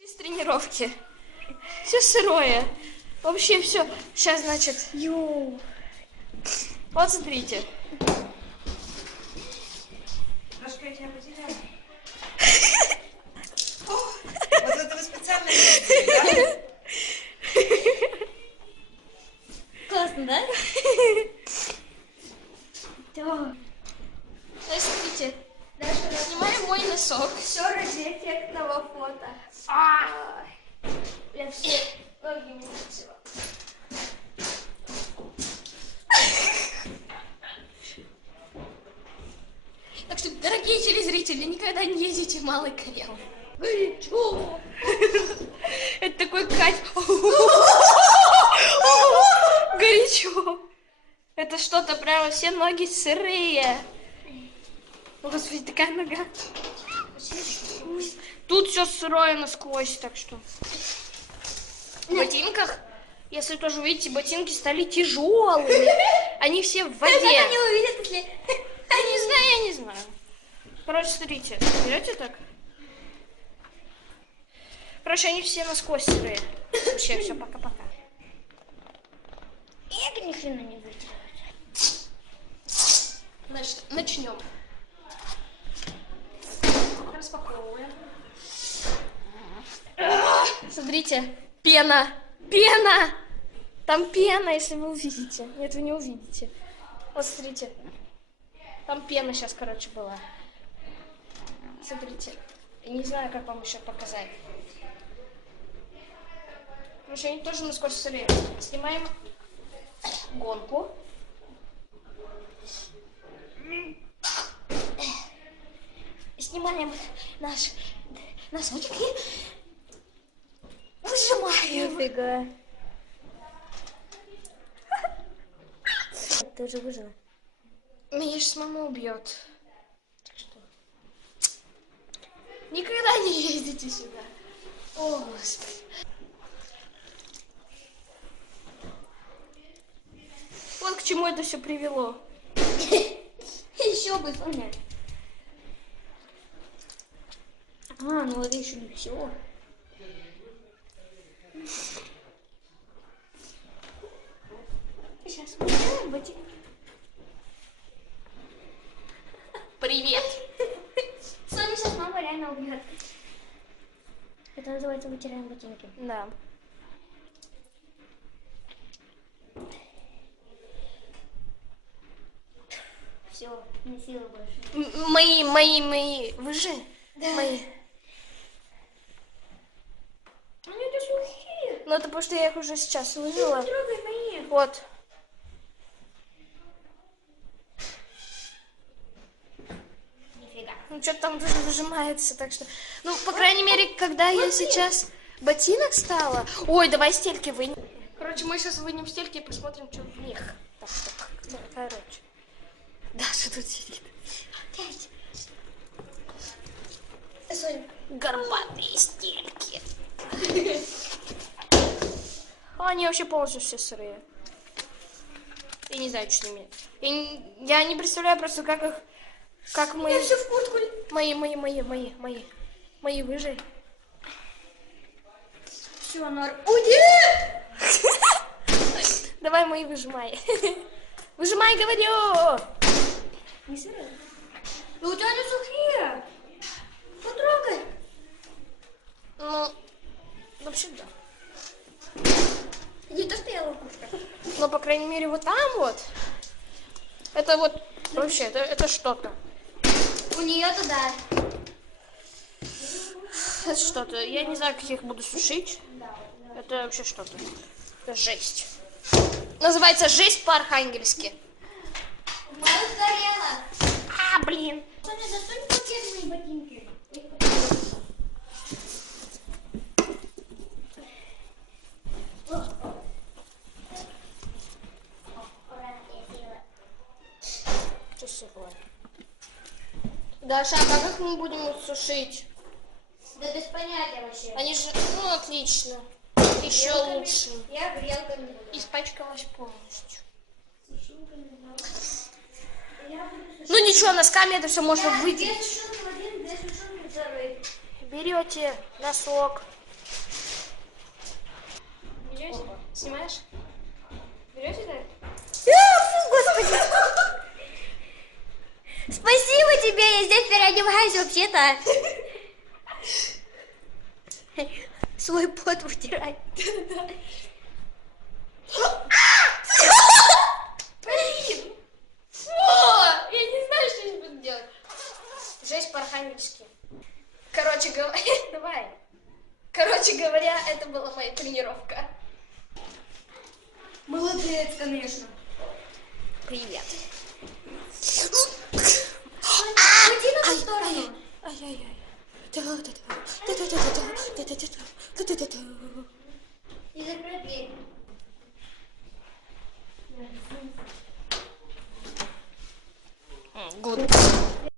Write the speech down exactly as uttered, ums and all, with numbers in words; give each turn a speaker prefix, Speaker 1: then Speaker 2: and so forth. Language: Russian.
Speaker 1: С тренировки. Все сырое. Вообще все. Сейчас, значит. Ю. Вот смотрите.
Speaker 2: Немножко я тебя потеряла. Вот это вы специально делаете, да?
Speaker 3: Классно, да? Да.
Speaker 1: Ну, смотрите. Даша, снимаем мой носок.
Speaker 3: Все ради эффектного фото.
Speaker 1: А, я все ноги мучила. Так что, дорогие телезрители, никогда не ездите в Малый Карел. Горячо! Это такой кайф. Горячо! Это что-то прямо, все ноги сырые. О, Господи, такая нога. Тут все сырое насквозь, так что. В ботинках, если тоже увидите, ботинки стали тяжелыми. Они все в воде.
Speaker 3: Как они увидят, если...
Speaker 1: Я не знаю, я не знаю. Короче, смотрите, берете так? Короче, они все насквозь сырые. Вообще, все, пока-пока.
Speaker 3: Я ни хрена не вытираю.
Speaker 1: Значит, начнем. Распаковываем. Смотрите, пена, пена. Там пена, если вы увидите. Нет, вы не увидите. Вот смотрите. Там пена сейчас, короче, была. Смотрите. Я не знаю, как вам еще показать. Короче, они тоже насквозь сырые. Снимаем гонку. Снимаем наш носочек и выжимаем.
Speaker 3: Нифига. Ты уже выжила.
Speaker 1: Меня сейчас мама убьет. Так что... Никогда не ездите сюда. О, Господи. Вот к чему это все привело.
Speaker 3: Еще бы, смотри. А, ну это еще не все.
Speaker 1: Сейчас мы сделаем ботинки. Привет.
Speaker 3: Соня сейчас мама реально убьет. Это называется вытираем ботинки.
Speaker 1: Да.
Speaker 3: Все, не силы больше.
Speaker 1: М- Мои, мои, мои. Вы же?
Speaker 3: Да.
Speaker 1: Мои.
Speaker 3: Они это сухие.
Speaker 1: Ну это потому что я их уже сейчас выжила.
Speaker 3: Не трогай мои.
Speaker 1: Вот.
Speaker 3: Нифига.
Speaker 1: Ну, что-то там даже выжимается, так что... Ну, по крайней мере, когда я сейчас ботинок стала... Ой, давай стельки вынем. Короче, мы сейчас вынем стельки и посмотрим, что в них. Так, так, короче. Даша тут сидит.
Speaker 3: Опять.
Speaker 1: Соня, горбатые стельки. Они вообще полностью все сырые. Я не знаю, что с ними. Я не, я не представляю просто, как их... Как мы...
Speaker 3: Я все в куртку.
Speaker 1: Мои, мои, мои, мои, мои. Мои выжи.
Speaker 3: Все, норм. Уйди!
Speaker 1: Давай мои выжимай. Выжимай, говорю.
Speaker 3: Не сырые? Ну у тебя они сухие. Потрогай.
Speaker 1: Ну, вообще да.
Speaker 3: Не то, что я ловушка.
Speaker 1: Но, по крайней мере, вот там вот. Это вот, вообще, это, это что-то.
Speaker 3: У нее-то да.
Speaker 1: Это что-то. Я не знаю, как я их буду сушить. Это вообще что-то. Это жесть. Называется жесть по-архангельски.
Speaker 3: Мало сгорело.
Speaker 1: А, блин.
Speaker 3: Соня, засунь в пакет мои ботинки.
Speaker 1: Что сырое? Даша, а как их мы будем их сушить?
Speaker 3: Да без понятия вообще.
Speaker 1: Они же, ну, отлично. Еще
Speaker 3: Грелками.
Speaker 1: лучше.
Speaker 3: Я грелками буду.
Speaker 1: Испачкалась полностью.
Speaker 3: Я буду
Speaker 1: Ну ничего, носками это все можно
Speaker 3: сушить. Две
Speaker 1: выделить.
Speaker 3: сушилки в один, две сушилки в второй.
Speaker 1: Берете носок, берете? Снимаешь? Берете так?
Speaker 3: Фу, господи. Спасибо тебе, я здесь переодеваюсь вообще-то. Свой пот вытирай.
Speaker 1: Блин! Фу! Я не знаю, что я буду делать. Жесть по-архангельски. Короче говоря, давай. Короче говоря, это была моя тренировка.
Speaker 2: Молодец, конечно.
Speaker 3: Привет. Уйди на ту сторону.
Speaker 1: Ай-яй-яй.
Speaker 3: И закрой дверь.
Speaker 1: Гуд.